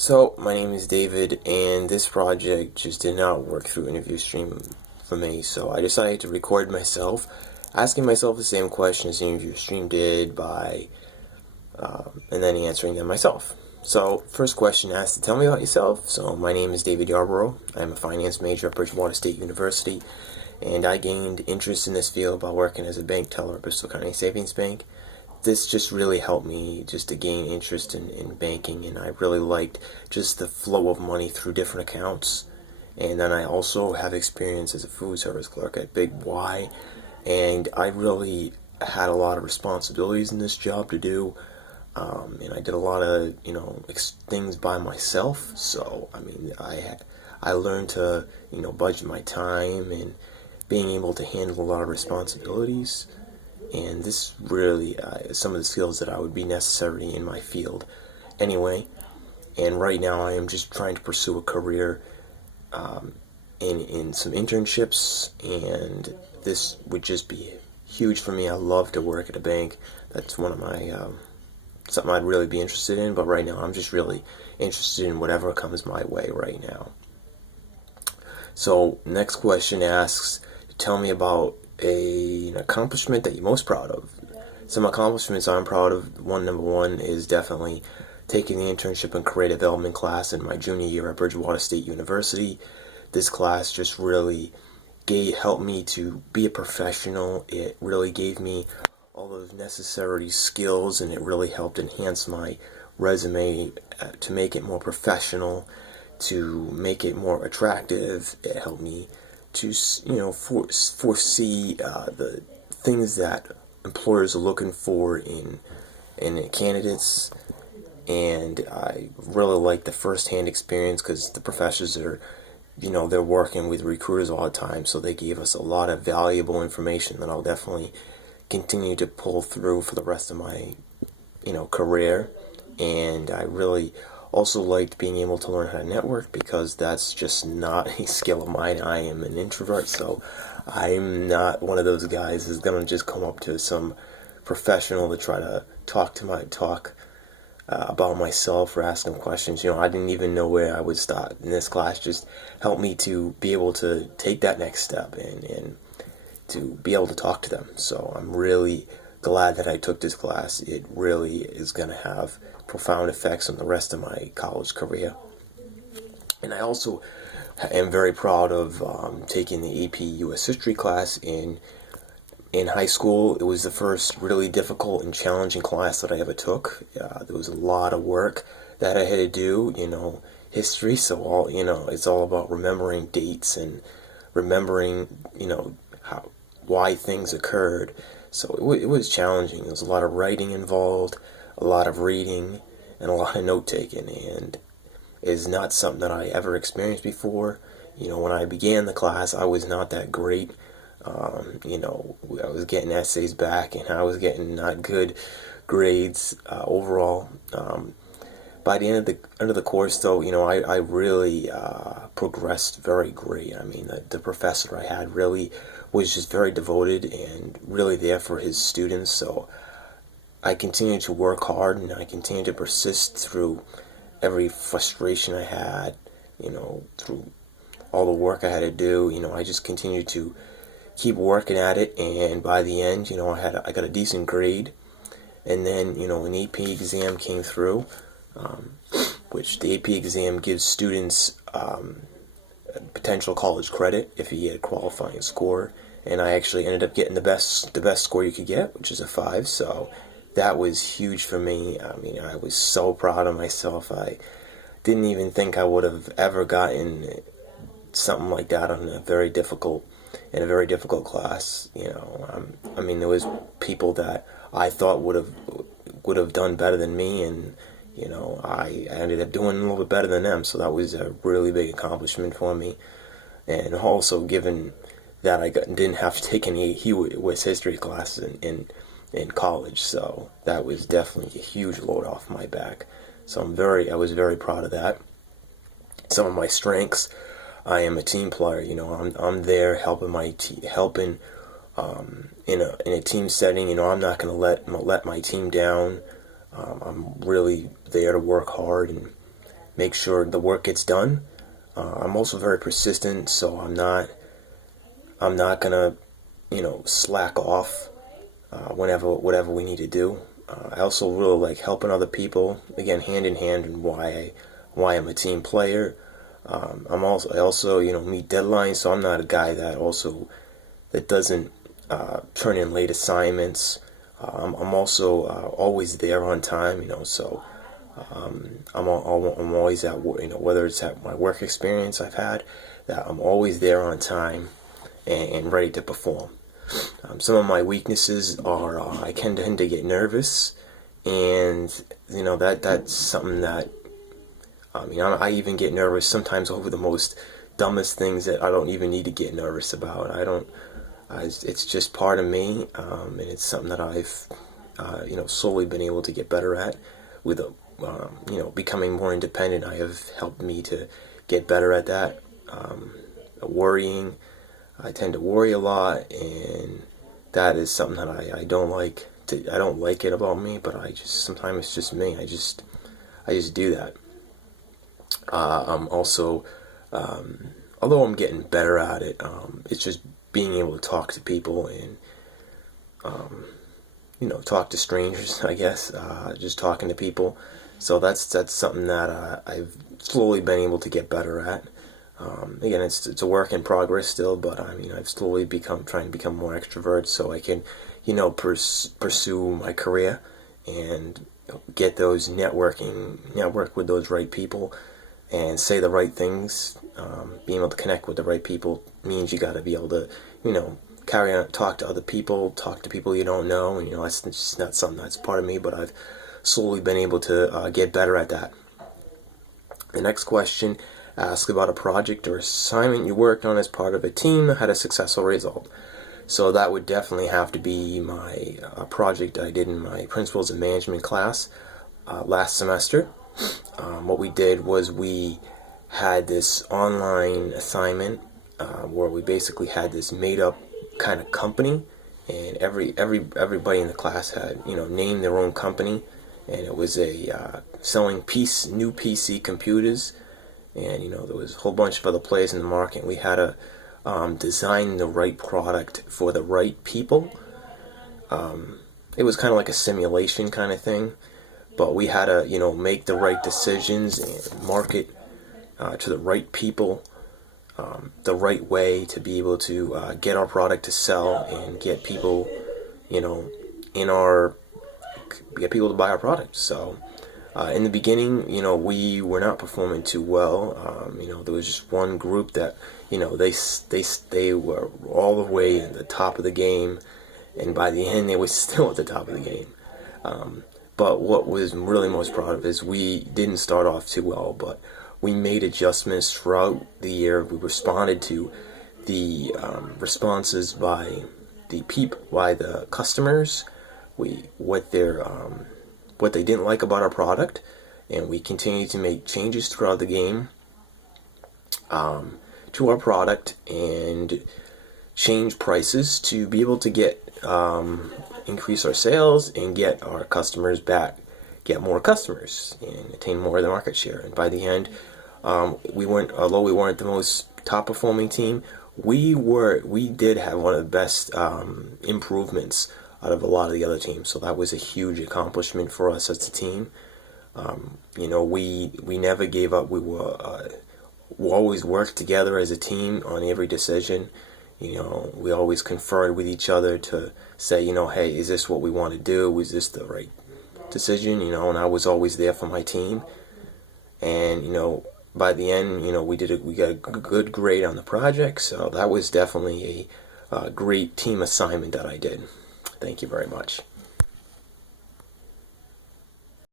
So, my name is David, and this project just did not work through interview stream for me, so I decided to record myself, asking myself the same questions the interview stream did and then answering them myself. So, first question asks to tell me about yourself. So, my name is David Yarborough. I'm a finance major at Bridgewater State University, and I gained interest in this field by working as a bank teller at Bristol County Savings Bank. This just really helped me just to gain interest in banking, and I really liked just the flow of money through different accounts. And then I also have experience as a food service clerk at Big Y, and I really had a lot of responsibilities in this job to do. And I did a lot of things by myself. So I learned to budget my time and being able to handle a lot of responsibilities. And this really is some of the skills that I would be necessary in my field anyway. And right now I am just trying to pursue a career in some internships, and this would just be huge for me. I love to work at a bank. That's one of my something I'd really be interested in, but right now I'm just really interested in whatever comes my way right now. So next question asks, tell me about an accomplishment that you're most proud of. Some accomplishments I'm proud of. Number one is definitely taking the internship and career development class in my junior year at Bridgewater State University. This class just really helped me to be a professional. It really gave me all those necessary skills, and it really helped enhance my resume to make it more professional, to make it more attractive. It helped me to foresee the things that employers are looking for in candidates. And I really like the first-hand experience because the professors are they're working with recruiters all the time, so they gave us a lot of valuable information that I'll definitely continue to pull through for the rest of my career. And I really also liked being able to learn how to network, because that's just not a skill of mine. I am an introvert, so I'm not one of those guys who's gonna just come up to some professional to try to talk about myself or ask them questions. I didn't even know where I would start, and this class just helped me to be able to take that next step and to be able to talk to them. So I'm really glad that I took this class. It really is going to have profound effects on the rest of my college career. And I also am very proud of taking the AP U.S. History class in high school. It was the first really difficult and challenging class that I ever took. There was a lot of work that I had to do, history, so it's all about remembering dates and remembering, why things occurred. So it was challenging. There was a lot of writing involved, a lot of reading, and a lot of note-taking, and is not something that I ever experienced before. When I began the class, I was not that great. I was getting essays back, and I was getting not good grades overall. By the end of the course, though, I really progressed very great. I mean, the professor I had really was just very devoted and really there for his students. So I continued to work hard, and I continued to persist through every frustration I had, through all the work I had to do. I just continued to keep working at it, and by the end, I got a decent grade. And then, an AP exam came through, which the AP exam gives students potential college credit if you get a qualifying score. And I actually ended up getting the best score you could get, which is a 5. So that was huge for me. I mean, I was so proud of myself. I didn't even think I would have ever gotten something like that in a very difficult class. I mean, there was people that I thought would have done better than me, and I ended up doing a little bit better than them. So that was a really big accomplishment for me. And also, given that I didn't have to take any U.S. history classes in college, so that was definitely a huge load off my back. So I was very proud of that. Some of my strengths: I am a team player. I'm there helping in a team setting. I'm not going to let my team down. I'm really there to work hard and make sure the work gets done. I'm also very persistent, so I'm not gonna, slack off whatever we need to do. I also really like helping other people. Again, hand in hand, and why I'm a team player. I also meet deadlines, so I'm not a guy that doesn't turn in late assignments. I'm also always there on time, so I'm always at work, whether it's at my work experience I've had, that I'm always there on time and ready to perform. Some of my weaknesses are I tend to get nervous, and that's something that I even get nervous sometimes over the most dumbest things that I don't even need to get nervous about. It's just part of me, and it's something that I've slowly been able to get better at with becoming more independent. I have helped me to get better at that. Worrying, I tend to worry a lot, and that is something that I don't like. I don't like it about me, but sometimes it's just me. I just do that. I'm also, although I'm getting better at it, it's just being able to talk to people and talk to strangers. I guess just talking to people. So that's something that I've slowly been able to get better at. Again, it's a work in progress still, but I've slowly trying to become more extrovert so I can, pursue my career and get those network with those right people and say the right things. Being able to connect with the right people means you got to be able to, carry on, talk to other people, talk to people you don't know, and that's just not something that's part of me, but I've slowly been able to get better at that. The next question asks about a project or assignment you worked on as part of a team that had a successful result. So that would definitely have to be my project I did in my Principles of Management class last semester. What we did was we had this online assignment where we basically had this made-up kind of company, and everybody in the class had named their own company, and it was a selling new PC computers, and there was a whole bunch of other players in the market. We had to design the right product for the right people. It was kind of like a simulation kind of thing, but we had to make the right decisions and market to the right people the right way to be able to get our product to sell and get people get people to buy our product. So in the beginning, we were not performing too well. There was just one group that, they were all the way at the top of the game, and by the end, they were still at the top of the game. But what was really most proud of is we didn't start off too well, but we made adjustments throughout the year. We responded to the responses by the customers, what they didn't like about our product, and we continued to make changes throughout the game to our product and change prices to be able to get increase our sales and get our customers back, get more customers, and attain more of the market share. And by the end, although we weren't the most top performing team, we did have one of the best improvements out of a lot of the other teams. So that was a huge accomplishment for us as a team. We never gave up. We always worked together as a team on every decision. We always conferred with each other to say, hey, is this what we want to do? Is this the right decision? And I was always there for my team. And, by the end, we got a good grade on the project. So that was definitely a great team assignment that I did. Thank you very much.